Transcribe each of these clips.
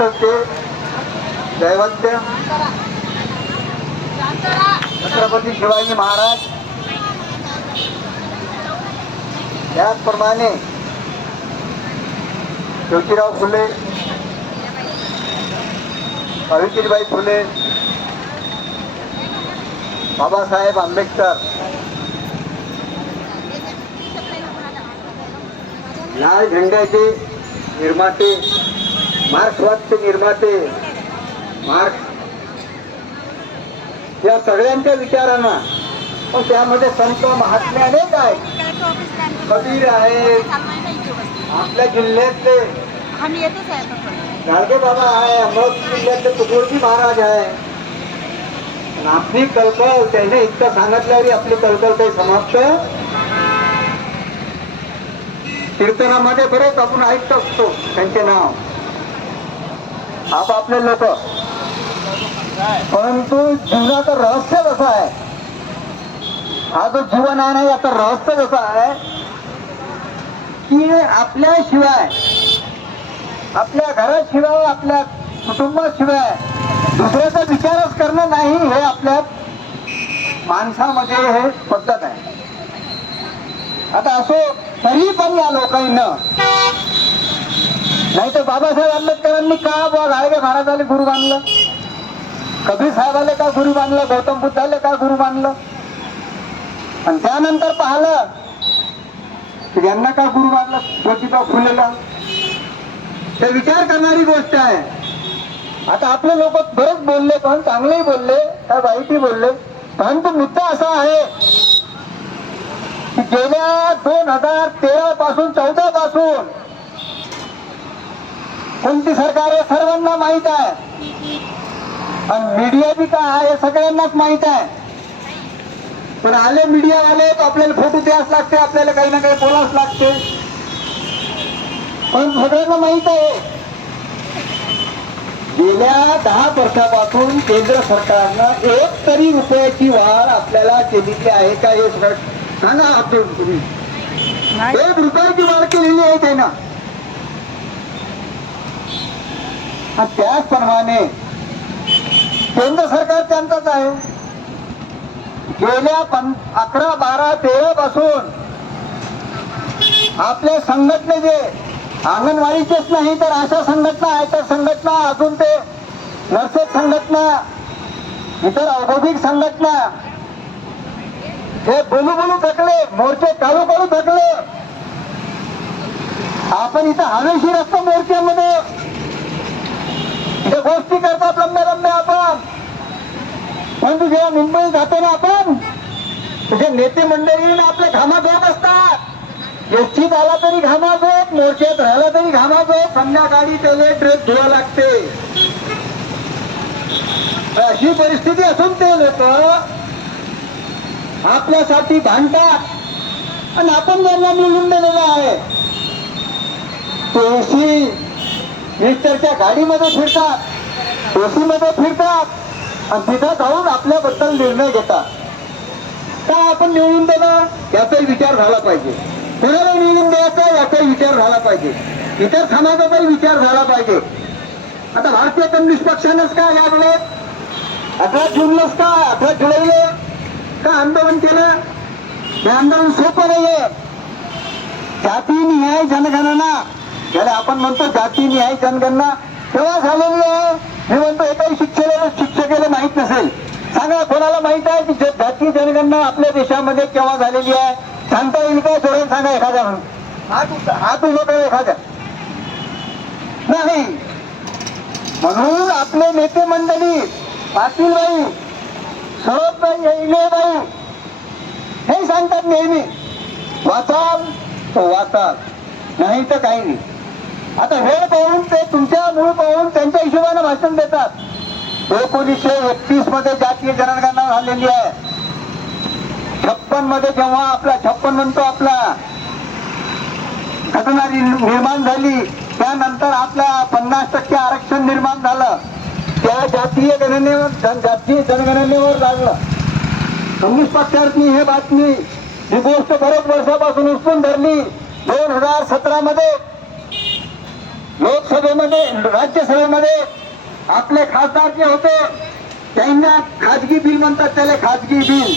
महाराष्ट्राचे दैवत्य. छत्रपती शिवाजी महाराज. त्याचप्रमाणे ज्योतिराव फुले सावित्रीबाई फुले बाबासाहेब आंबेडकर. लाल झेंड्याचे निर्माते मार्क्सवादचे निर्माते. मार्क्स. या सगळ्यांच्या विचारांना. पण त्यामध्ये संत महात्मे अनेक आहेत. कबीर आहे आपल्या जिल्ह्यातले. गाडगे बाबा आहे अमरावती जिल्ह्यातले तुकडोजी महाराज आहे. आपली कलकल त्याने इतकं सांगितल्यावर आपली कलकल काही समाप्त. कीर्तनामध्ये बरेच आपण ऐकत असतो त्यांचे नाव. आपापले लोक. परंतु जीवनाचं रहस्य कसं आहे हा जो जीवन आहे ना याचं रहस्य कसं आहे की आपल्याशिवाय आपल्या घराशिवाय आपल्या कुटुंबाशिवाय दुसऱ्याचा विचारच करणं नाही हे आपल्या माणसामध्ये हे पद्धत आहे. आता असो तरी पण या लोकांना नाही तर बाबासाहेब आंबेडकरांनी का बुवा गाडगे महाराजाला गुरु मानलं कबीर साहेबाले का गुरु मानलं गौतम बुद्धाले का गुरु मानलं आणि त्यानंतर पाहिलं यांना का गुरु मानलं ज्योतिबा फुलेला. ते विचार करणारी गोष्ट आहे. आता आपले लोक बरेच बोलले पण चांगलेही बोलले काय वाईटही बोलले. परंतु मुद्दा असा आहे की गेल्या दोन हजार तेरा पासून चौदा कोणती सरकार आहे सर्वांना माहीत आहे. आणि मीडिया बी काय आहे हे सगळ्यांनाच माहीत आहे. पण आले मीडियावाले तर आपल्याला फोटो द्यास लागते आपल्याला काही ना काही बोलावंच लागते. पण सगळ्यांना माहीत आहे. गेल्या दहा वर्षापासून केंद्र सरकारनं एक तरी रुपयाची वाढ आपल्याला केलेली आहे का हे सगळं सांगा आपण तुम्ही एक रुपयाची वाढ केलेली आहे त्यानं आणि त्याचप्रमाणे केंद्र सरकार त्यांचंच आहे. गेल्या पं अकरा बारा तेरा पासून आपले संघटने जे अंगणवाडीचेच नाही तर अशा संघटना आहेत. तर संघटना अजून ते नर्सेस संघटना इतर औद्योगिक संघटना हे बोलू बोलू थकले मोर्चे काढू काढू थकले. आपण इथं हवेशीर असतो मोर्चामध्ये त्या गोष्टी करतात लंब्या लंब्या आपण. परंतु जेव्हा मुंबई जातो ना आपण तुझे नेते मंडळी आपले घामाघोट असतात. एसटीत आला तरी घामाघोट मोर्चेत राहिला तरी घामाघोट संध्याकाळी त्याला ड्रेस धुवा लागते. अशी परिस्थिती असून ते लोक आपल्यासाठी भांडतात. आणि आपण ज्यांना निवडून दिलेलं आहे तुळशी मिस्टरच्या गाडीमध्ये फिरतात तुळशीमध्ये फिरतात आणि तिथं जाऊन आपल्याबद्दल निर्णय घेतात. का आपण निवडून देणार? याचाही विचार झाला पाहिजे. कोणाला निवडून द्यायचा? याचाही विचार झाला पाहिजे. इतर समाजाचाही विचार झाला पाहिजे. आता भारतीय कम्युनिस्ट पक्षानंच का लागले? अठरा जूनलाच का? अठरा जुलैला का आंदोलन केलं? हे आंदोलन सोपं नाहीये. न्याय जनगणना. ज्याला आपण म्हणतो जाती न्याय जनगणना तेव्हा झालेली आहे. मी म्हणतो एकाही शिक्षकाला शिक्षकाला माहीत नसेल. सांगा कोणाला माहीत आहे की जाती जनगणना आपल्या देशामध्ये केव्हा झालेली आहे? सांगता येईल काय सोडून सांगा एखाद्या म्हणून. हात उभं करा एखाद्या. नाही. म्हणून आपले नेते मंडळी पाटीलबाई सरोजबाई येईलेबाई हे सांगतात नेहमी. वाचाल तो वाचाल. नाही तर काही नाही. आता वेळ पाहून ते तुमच्या मूळ पाहून त्यांच्या हिशोबाने भाषण देतात. एकोणीसशे एकतीसमध्ये जातीय जनगणना झालेली आहे. छप्पनमध्ये जेव्हा आपला छप्पन म्हणतो आपला घटना निर्माण झाली त्यानंतर आपल्या पन्नास टक्के आरक्षण निर्माण झालं. त्या जातीय गणनेवर जातीय जनगणनेवर लागलं. कम्युनिस्ट पक्षातनी हे बातमी ही गोष्ट बरेच वर्षापासून उचलून धरली. दोन हजार सतरा मध्ये लोकसभेमध्ये राज्यसभेमध्ये आपले खासदार जे होते त्यांना खाजगी बिल म्हणतात त्याला खाजगी बिल.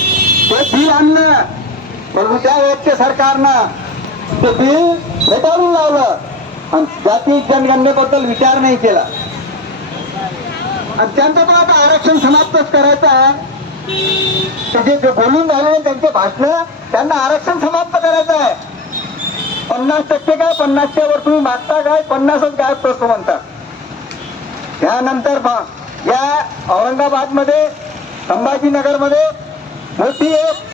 ते बिल आणलं. परंतु त्या वेळेच्या सरकारनं ते बिल फेटाळून लावलं. आणि जाती जनगणनेबद्दल विचार नाही केला. आणि त्यांचं पण आता आरक्षण समाप्तच करायचं आहे. जे जे बोलून झाले त्यांचे भाषण त्यांना आरक्षण समाप्त करायचं आहे. पन्नास टक्के काय पन्नासच्या वर तुम्ही मागता काय पन्नासच गायब करतो म्हणता त्यानंतर या औरंगाबादमध्ये संभाजीनगरमध्ये मोठी एक